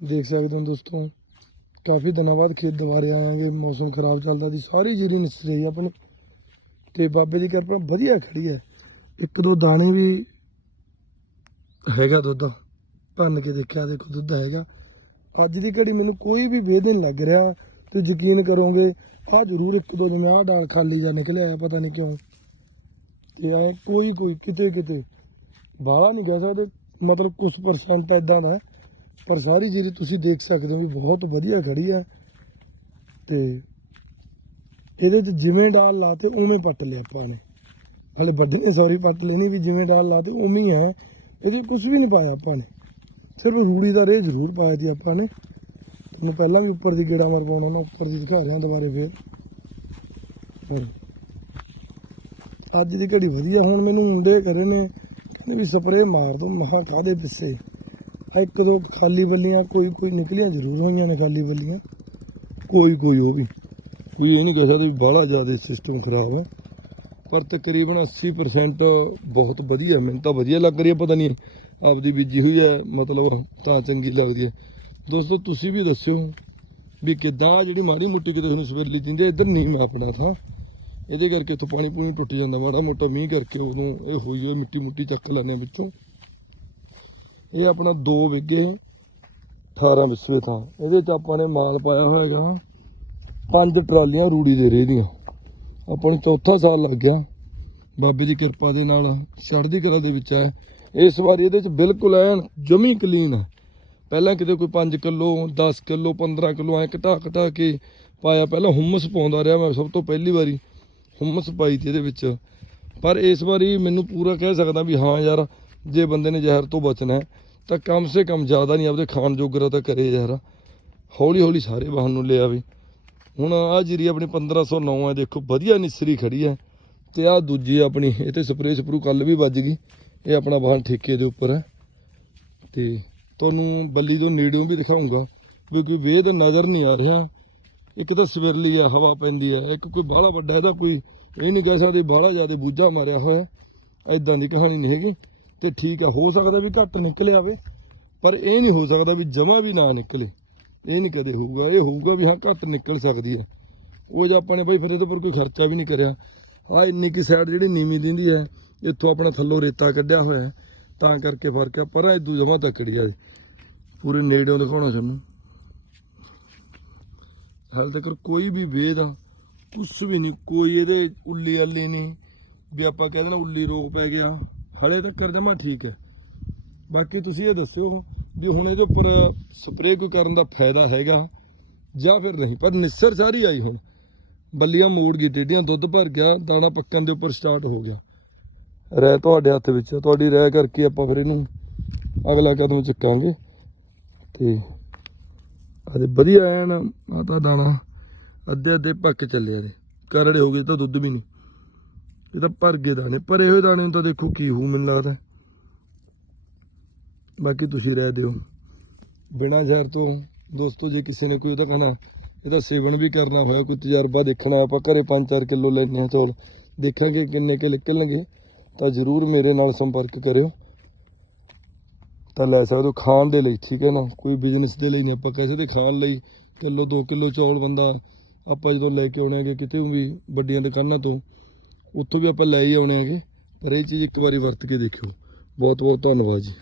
ਦੇਖ ਸਕਦੇ ਹੋ ਦੋਸਤੋ, ਕਾਫੀ ਦਿਨਾਂ ਬਾਅਦ ਖੇਤ ਦੁਬਾਰੇ ਆਇਆਂਗੇ ਮੌਸਮ ਖਰਾਬ ਚੱਲਦਾ ਸੀ ਸਾਰੀ ਜਿਹੜੀ ਨਿਸਰ ਰਹੀ ਆਪਣੀ। ਤੇ ਬਾਬੇ ਦੀ ਕਿਰਪਾ ਵਧੀਆ ਖੜੀ ਹੈ। ਇੱਕ ਦੋ ਦਾਣੇ ਵੀ ਹੈਗਾ ਦੁੱਧ, ਭੰਨ ਕੇ ਦੇਖਿਆ, ਦੇਖੋ ਦੁੱਧ ਹੈਗਾ। ਅੱਜ ਦੀ ਘੜੀ ਮੈਨੂੰ ਕੋਈ ਵੀ ਵੇਦ ਨਹੀਂ ਲੱਗ ਰਿਹਾ, ਤੇ ਯਕੀਨ ਕਰੋਗੇ ਆ ਜ਼ਰੂਰ ਇੱਕ ਦੋ ਦਿਨ ਆਹ ਡਾਲ ਖਾਲੀ ਜਾ ਨਿਕਲਿਆ ਪਤਾ ਨਹੀਂ ਕਿਉਂ। ਤੇ ਐ ਕੋਈ ਕੋਈ, ਕਿਤੇ ਕਿਤੇ ਬਾਹਲਾ ਨਹੀਂ ਕਹਿ ਸਕਦੇ, ਮਤਲਬ ਕੁਝ ਪਰਸੈਂਟ ਇਦਾਂ ਦਾ ਹੈ। ਪਰ ਸਾਰੀ ਜੀਰੀ ਤੁਸੀਂ ਦੇਖ ਸਕਦੇ ਹੋ ਵੀ ਬਹੁਤ ਵਧੀਆ ਖੜੀ ਹੈ ਤੇ ਇਹਦੇ 'ਚ ਜਿਵੇਂ ਡਾਲ ਲਾਤੇ ਉਵੇਂ ਪੱਟ ਲਿਆ ਆਪਾਂ ਨੇ। ਹਲੇ ਵੱਡੇ ਸੌਰੀ ਪੱਟ ਲੈਣੀ ਵੀ ਜਿਵੇਂ ਡਾਲ ਲਾਤੇ ਉਵੇਂ ਹੀ ਹੈ ਇਹਦੇ ਕੁਝ ਵੀ ਨਹੀਂ ਪਾਇਆ ਆਪਾਂ ਨੇ। ਸਿਰਫ ਰੂੜੀ ਦਾ ਰੇਹ ਜ਼ਰੂਰ ਪਾਇਆ ਸੀ ਆਪਾਂ ਨੇ। ਤੁਹਾਨੂੰ ਪਹਿਲਾਂ ਵੀ ਉੱਪਰ ਦੀ ਗੇੜਾ ਮਾਰ ਪਾਉਣਾ, ਮੈਂ ਉੱਪਰ ਦੀ ਦਿਖਾ ਰਿਹਾ ਦੁਬਾਰੇ ਫੇਰ। ਅੱਜ ਦੀ ਘੜੀ ਵਧੀਆ, ਹੁਣ ਮੈਨੂੰ ਮੁੰਡੇ ਕਰੇ ਨੇ, ਕਹਿੰਦੇ ਵੀ ਸਪਰੇਅ ਮਾਰ ਦੋ। ਮਹਾ ਕਾਦੇ ਪਿੱਛੇ? ਇੱਕ ਦੋ ਖਾਲੀ ਬੱਲੀਆਂ ਕੋਈ ਕੋਈ ਨਿਕਲੀਆਂ ਜ਼ਰੂਰ ਹੋਈਆਂ ਨੇ ਖਾਲੀ ਬੱਲੀਆਂ। ਕੋਈ ਕੋਈ ਉਹ ਵੀ। ਕੋਈ ਇਹ ਨਹੀਂ ਕਹਿ ਸਕਦੇ ਵੀ ਬਾਹਲਾ ਜ਼ਿਆਦਾ ਸਿਸਟਮ ਖਰਾਬ ਆ। ਪਰ ਤਕਰੀਬਨ 80% ਬਹੁਤ ਵਧੀਆ, ਮੈਨੂੰ ਤਾਂ ਵਧੀਆ ਲੱਗ ਰਹੀ ਹੈ ਪਤਾ ਨਹੀਂ ਆਪਦੀ ਬੀਜੀ ਹੋਈ ਹੈ ਮਤਲਬ ਤਾਂ ਚੰਗੀ ਲੱਗਦੀ ਹੈ ਦੋਸਤੋ, ਤੁਸੀਂ ਵੀ ਦੱਸਿਓ ਵੀ ਕਿੱਦਾਂ ਜਿਹੜੀ ਮਾੜੀ ਮੁੱਟੀ ਕਿਤੇ ਤੁਹਾਨੂੰ ਸਵੇਰਲੀ ਦਿੰਦੀ ਹੈ ਇੱਧਰ ਨਹੀਂ ਮਾਪਣਾ ਥਾਂ। ਇਹਦੇ ਕਰਕੇ ਇੱਥੋਂ ਪਾਣੀ ਪੂਣੀ ਟੁੱਟ ਜਾਂਦਾ, ਮਾੜਾ ਮੋਟਾ ਮੀਂਹ ਕਰਕੇ ਉਦੋਂ ਇਹ ਹੋਈ ਹੋਈ ਮਿੱਟੀ ਮੁੱਟੀ ਚੱਕ ਲੈਂਦੇ ਹਾਂ ਵਿੱਚੋਂ। ਇਹ ਆਪਣਾ 2 ਵਿਗੇ 18 ਵਿਸਵੇ ਥਾਂ। ਇਹਦੇ ਚ ਆਪਾਂ ਨੇ ਮਾਲ ਪਾਇਆ ਹੋਇਆ ਹੈਗਾ ਪੰਜ ਟਰਾਲੀਆਂ ਰੂੜੀ ਦੇ ਰੇਹ ਦੀਆਂ। ਆਪਾਂ ਨੂੰ ਚੌਥਾ ਸਾਲ ਲੱਗ ਗਿਆ। ਬਾਬੇ ਦੀ ਕਿਰਪਾ ਦੇ ਨਾਲ ਚੜ੍ਹਦੀ ਕਲਾ ਦੇ ਵਿੱਚ ਹੈ। ਇਸ ਵਾਰੀ ਇਹਦੇ ਚ ਬਿਲਕੁਲ ਐਨ ਜਮੀ ਕਲੀਨ ਹੈ। ਪਹਿਲਾਂ ਕਿਤੇ ਕੋਈ 5 ਕਿਲੋ 10 ਕਿਲੋ 15 ਕਿਲੋ ਐ ਘਟਾ ਘਟਾ ਕੇ ਪਾਇਆ। ਪਹਿਲਾਂ ਹੁਮਸ ਪਾਉਂਦਾ ਰਿਹਾ ਮੈਂ ਸਭ ਤੋਂ ਪਹਿਲੀ ਵਾਰੀ। ਹੁਮਸ ਪਾਈ ਤੀ ਇਹਦੇ ਵਿੱਚ। ਪਰ ਇਸ ਵਾਰੀ ਮੈਨੂੰ ਪੂਰਾ ਕਹਿ ਸਕਦਾ ਵੀ ਹਾਂ ਯਾਰ ਜੇ ਬੰਦੇ ਨੇ ਜ਼ਹਿਰ ਤੋਂ ਬਚਣਾ ਹੈ, ਤਾਂ ਕਮ ਸੇ ਕਮ ਜ਼ਿਆਦਾ ਨਹੀਂ ਆਪਦੇ ਖਾਣ ਜੋਗਰਾ ਤਾਂ ਕਰੇ ਯਾਰ ਹੌਲੀ ਹੌਲੀ ਸਾਰੇ ਵਾਹਨ ਨੂੰ ਲੈ ਆਵੇ। ਹੁਣ ਆ ਜੀਰੀ ਆਪਣੀ 1509 ਹੈ, ਦੇਖੋ, ਵਧੀਆ ਨਿਸਰੀ ਖੜੀ ਹੈ। ਤੇ ਆ ਦੂਜੀ ਆਪਣੀ, ਇਹ ਤੇ ਸਪਰੇਅ ਸਪਰੂ ਕੱਲ ਵੀ ਵੱਜ ਗਈ। ਇਹ ਆਪਣਾ ਵਾਹਨ ਠੇਕੇ ਦੇ ਉੱਪਰ ਹੈ। ਤੇ ਤੁਹਾਨੂੰ ਬੱਲੀ ਤੋਂ ਨੇੜਿਓਂ ਵੀ ਦਿਖਾਉਂਗਾ ਵੀ ਕੋਈ ਵੇਦ ਨਜ਼ਰ ਨਹੀਂ ਆ ਰਿਹਾ। ਇੱਕ ਤਾਂ ਸਵੇਰਲੀ ਆ, ਹਵਾ ਪੈਂਦੀ ਹੈ ਇੱਕ ਕੋਈ ਬਾਹਲਾ ਵੱਡਾ ਇਹਦਾ ਕੋਈ, ਇਹ ਨਹੀਂ ਕਹਿ ਸਕਦੇ ਬਾਹਲਾ ਜ਼ਿਆਦਾ ਬੂਝਾ ਮਾਰਿਆ ਹੋਇਆ। ਐਦਾਂ ਦੀ ਕਹਾਣੀ ਨਹੀਂ ਹੈਗੀ। ਤੇ ਠੀਕ ਹੈ ਹੋ ਸਕਦਾ ਵੀ ਘੱਟ ਨਿਕਲ ਆਵੇ ਪਰ ਇਹ ਨਹੀਂ ਹੋ ਸਕਦਾ ਵੀ ਜਮਾ ਵੀ ਨਾ ਨਿਕਲੇ। ਇਹ ਨਹੀਂ ਕਦੇ ਹੋਊਗਾ। ਇਹ ਹੋਊਗਾ ਵੀ ਹਾਂ ਘੱਟ ਨਿਕਲ ਸਕਦੀ ਹੈ। ਉਹ ਜੇ ਆਪਾਂ ਨੇ ਬਈ ਫਿਰ ਇਹਦੇ ਪਰ ਕੋਈ ਖਰਚਾ ਵੀ ਨਹੀਂ ਕਰਿਆ। ਆ ਇੰਨੀ ਕੀ ਸਾਈਡ ਜਿਹੜੀ ਨੀਵੀਂ ਦਿੰਦੀ ਹੈ ਇੱਥੋਂ ਆਪਣਾ ਥੱਲੋਂ ਰੇਤਾ ਕੱਢਿਆ ਹੋਇਆ ਹੈ, ਤਾਂ ਕਰਕੇ ਫ਼ਰਕ ਹੈ ਪਰ ਇਹ ਜਮਾ ਤੱਕੜੀ ਆ ਪੂਰੇ ਨੇੜਿਓਂ ਦਿਖਾਉਣਾ ਤੁਹਾਨੂੰ। ਹਾਲ ਤੱਕ ਕੋਈ ਵੀ ਵੇਦ ਆ ਕੁਛ ਵੀ ਨਹੀਂ ਕੋਈ ਇਹਦੇ ਉੱਲੀ ਅੱਲੀ ਨਹੀਂ ਵੀ ਆਪਾਂ ਕਹਿੰਦੇ ਨਾ ਉੱਲੀ ਰੋਗ ਪੈ ਗਿਆ। ਹਲੇ ਤੱਕ ਜਮਾ ਠੀਕ ਹੈ। ਬਾਕੀ ਤੁਸੀਂ ਇਹ ਦੱਸਿਓ ਵੀ ਹੁਣ ਇਹਦੇ ਉੱਪਰ ਸਪਰੇਅ ਕੋਈ ਕਰਨ ਦਾ ਫਾਇਦਾ ਹੈਗਾ ਜਾਂ ਫਿਰ ਨਹੀਂ। ਪਰ ਨਿਸਰ ਸਾਰੀ ਆਈ ਹੁਣ। ਬੱਲੀਆਂ ਮੋੜ ਗਈ ਟੇਡੀਆਂ ਦੁੱਧ ਭਰ ਗਿਆ, ਦਾਣਾ ਪੱਕਣ ਦੇ ਉੱਪਰ ਸਟਾਰਟ ਹੋ ਗਿਆ। ਰਹਿ ਤੁਹਾਡੇ ਹੱਥ ਵਿੱਚ, ਤੁਹਾਡੀ ਰਹਿ ਕਰਕੇ ਆਪਾਂ ਫਿਰ ਇਹਨੂੰ ਅਗਲਾ ਕਦਮ ਚੁੱਕਾਂਗੇ। ਤੇ ਅਰੇ ਵਧੀਆ ਐਨ ਮਾਤਾ ਦਾਣਾ ਅੱਧੇ ਅੱਧੇ ਪੱਕ ਚੱਲਿਆ ਦੇ ਕਰੜੇ ਹੋ ਗਏ ਤਾਂ ਦੁੱਧ ਵੀ ਨਹੀਂ। ਇਹ ਤਾਂ ਭਰ ਗਏ ਦਾਣੇ, ਭਰੇ ਹੋਏ ਦਾਣੇ ਨੂੰ ਤਾਂ ਦੇਖੋ ਕੀ ਹੂ ਮੈਨੂੰ ਲੱਗਦਾ। ਬਾਕੀ ਤੁਸੀਂ ਰਹਿ ਦਿਓ। ਬਿਨਾਂ ਜ਼ਹਿਰ ਤੋਂ, ਦੋਸਤੋ, ਜੇ ਕਿਸੇ ਨੇ ਕੋਈ ਉਹਦਾ ਕਹਿਣਾ, ਇਹਦਾ ਸੇਵਨ ਵੀ ਕਰਨਾ ਹੋਇਆ, ਕੋਈ ਤਜਰਬਾ ਦੇਖਣਾ, ਆਪਾਂ ਘਰੇ 5-4 ਕਿਲੋ ਲੈਣੇ ਆ ਚੌਲ, ਦੇਖਾਂਗੇ ਕਿੰਨੇ ਕਿ ਨਿਕਲਣਗੇ ਤਾਂ ਜ਼ਰੂਰ ਮੇਰੇ ਨਾਲ ਸੰਪਰਕ ਕਰਿਓ। ਤਾਂ ਲੈ ਸਕਦੇ ਹੋ ਖਾਣ ਦੇ ਲਈ, ਠੀਕ ਹੈ ਨਾ? ਕੋਈ ਬਿਜ਼ਨਸ ਦੇ ਲਈ ਨਹੀਂ, ਆਪਾਂ ਕਹਿ ਸਕਦੇ ਖਾਣ ਲਈ ਕਿਲੋ 2 ਕਿਲੋ ਚੌਲ ਬੰਦਾ ਆਪਾਂ ਜਦੋਂ ਲੈ ਕੇ ਆਉਣੇ ਆਗੇ ਕਿਤੇ ਵੀ ਵੱਡੀਆਂ ਦੁਕਾਨਾਂ ਤੋਂ ਉੱਥੋਂ ਵੀ ਆਪਾਂ ਲੈ ਹੀ ਆਉਣੇ ਆਗੇ ਪਰ ਇਹ ਚੀਜ਼ ਇੱਕ ਵਾਰੀ ਵਰਤ ਕੇ ਦੇਖਿਓ। ਬਹੁਤ ਬਹੁਤ ਧੰਨਵਾਦ ਜੀ।